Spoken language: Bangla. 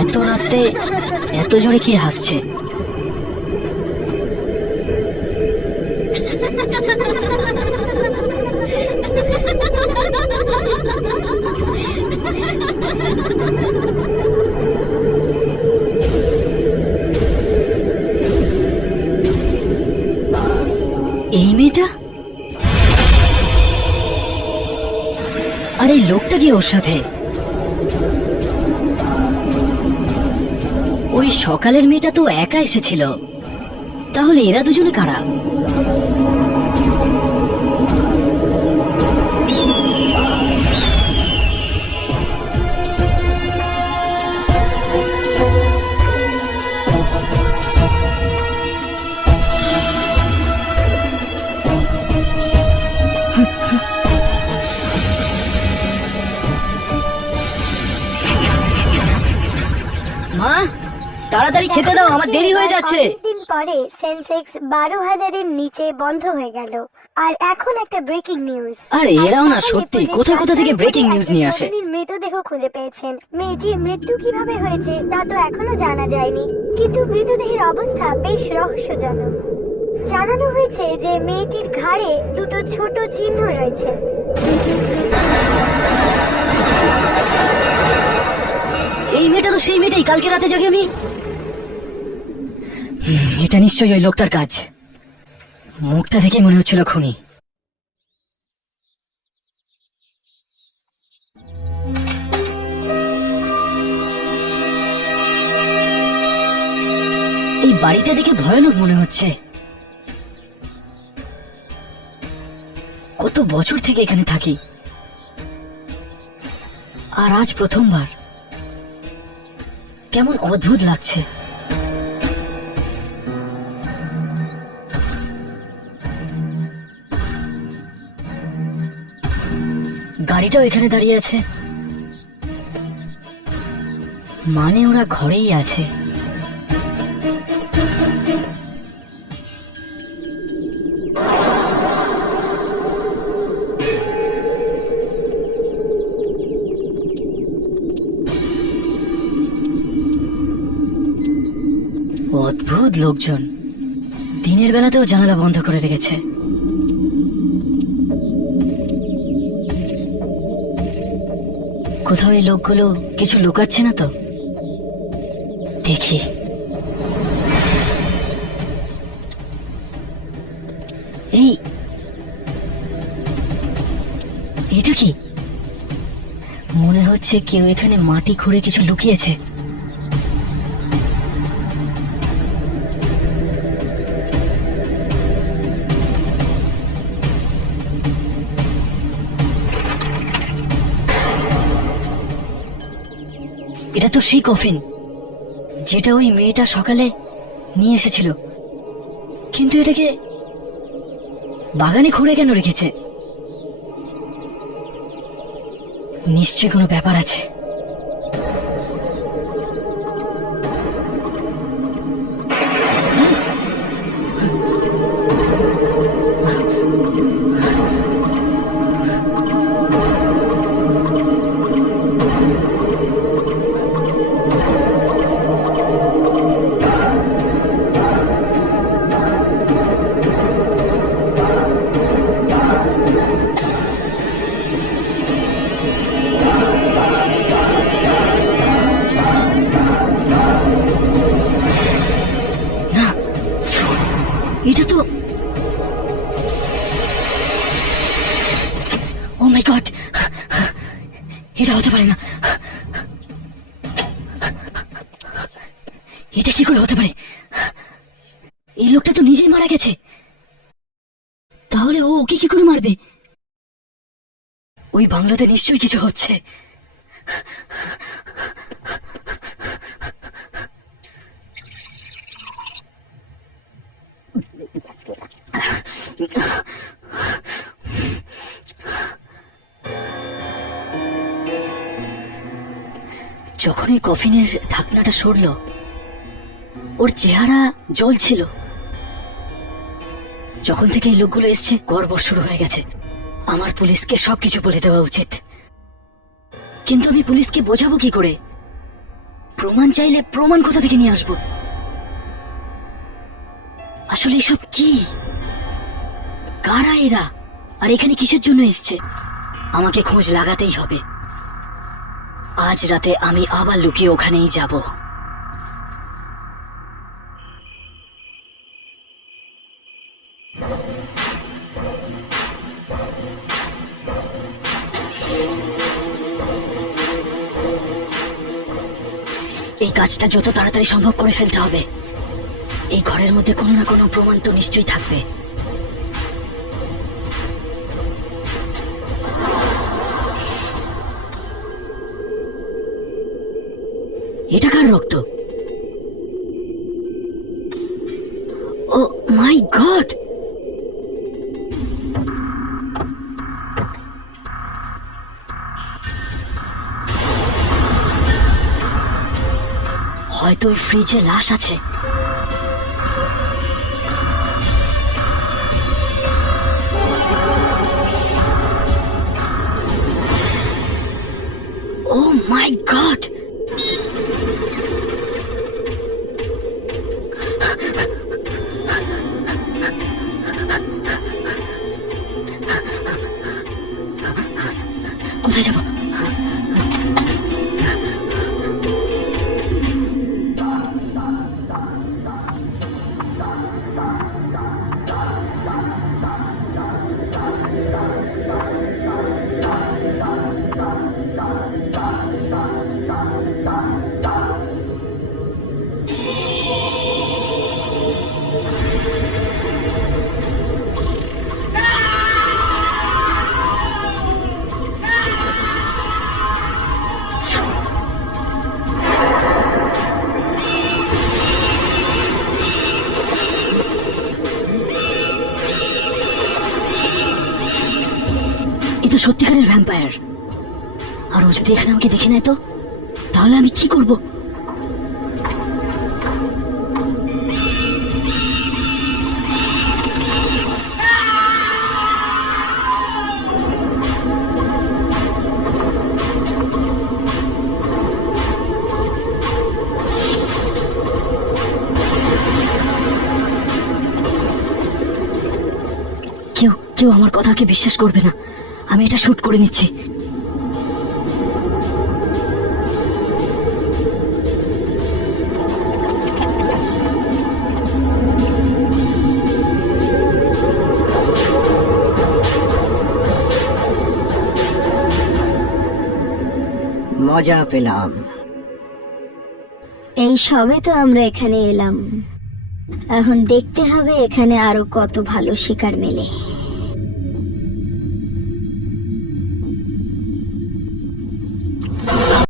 এত রাতে এত জোরে কি হাসছে? এই মেয়েটা? আর এই লোকটা কি ওর সাথে? ওই সকালের মেয়েটা তো একা এসেছিল, তাহলে এরা দুজনে কারা? মা, তাড়াতাড়ি খেতে দাও, আমার দেরি হয়ে যাচ্ছে। দিন পরে সেন্সেক্স 12,000-এর নিচে বন্ধ হয়ে গেল। আর এখন একটা ব্রেকিং নিউজ। আর এরাও না সত্যি কোথা কোথা থেকে ব্রেকিং নিউজ নিয়ে আসে। মৃতদেহ খুঁজে পেয়েছেন। মেয়েটির মৃত্যু কিভাবে হয়েছে তা তো এখনো জানা যায়নি, কিন্তু মৃতদেহের অবস্থা বেশ রহস্যজনক। জানানো হয়েছে যে মেয়েটির ঘাড়ে দুটো ছোট চিহ্ন রয়েছে। এই মেয়েটা তো সেই মেয়েটাই কালকে রাতে জাগে আমি। এটা নিশ্চয়ই ওই লোকটার কাজ। মুখটা দেখে মনে হচ্ছিল খুনি। এই বাড়িটা দেখে ভয়ানক মনে হচ্ছে। কত বছর থেকে এখানে থাকি, আর আজ প্রথমবার। কেমন অদ্ভুত লাগছে। গাড়িটাও এখানে দাঁড়িয়ে আছে, মানে ওরা ঘরেই আছে। অদ্ভুত লোকজন, দিনের বেলাতেও জানালা বন্ধ করে রেখেছে। কোথাও এই লোকগুলো কিছু লুকাচ্ছে না তো? দেখি। এই, এটা কি? মনে হচ্ছে কেউ এখানে মাটি খুঁড়ে কিছু লুকিয়েছে। এটা তো সেই কফিন যেটা ওই মেয়েটা সকালে নিয়ে এসেছিল, কিন্তু এটাকে বাগানে খুঁড়ে কেন রেখেছে? নিশ্চয়ই কোনো ব্যাপার আছে। এটা তো, ও মাই গড, এটা হতে পারে না। এটা কি করে হতে পারে? এই লোকটা তো নিজেই মারা গেছে, তাহলে ও ওকে কি করে মারবে? ওই বাংলাতে নিশ্চয়ই কিছু হচ্ছে। যখন ওই কফিনের ঢাকনাটা সরল, ওর চেহারা জ্বলছিল। যখন থেকে এই লোকগুলো এসছে, গড়বড় শুরু হয়ে গেছে। আমার পুলিশকে সবকিছু বলে দেওয়া উচিত, কিন্তু আমি পুলিশকে বোঝাবো কি করে প্রমাণ চাইলে প্রমাণ কোথা থেকে নিয়ে আসবো? আসলে এসব কি? কারা এরা? আর এখানে কিসের জন্য এসছে? আমাকে খোঁজ লাগাতেই হবে। আজ রাতে আমি আবার লুকিয়ে ওখানেই যাব। এই কাজটা যত তাড়াতাড়ি সম্ভব করে ফেলতে হবে। এই ঘরের মধ্যে কোনো না কোনো প্রমাণ তো নিশ্চয়ই থাকবে। এটা কার রক্ত? ও মাই গড! হয়তো ওই ফ্রিজে লাশ আছে। ও মাই গড! কোথায় যাব? এ তো সত্যিকারের ভ্যাম্পায়ার। আর ও যদি এখানে আমাকে দেখে নেয় তো, তাহলে আমি কি করব? কেউ কেউ আমার কথাকে বিশ্বাস করবে না। আমি এটা শুট করে নিচ্ছি। মজা পেলাম। এই সবে তো আমরা এখানে এলাম, এখন দেখতে হবে এখানে আরো কত ভালো শিকার মেলে।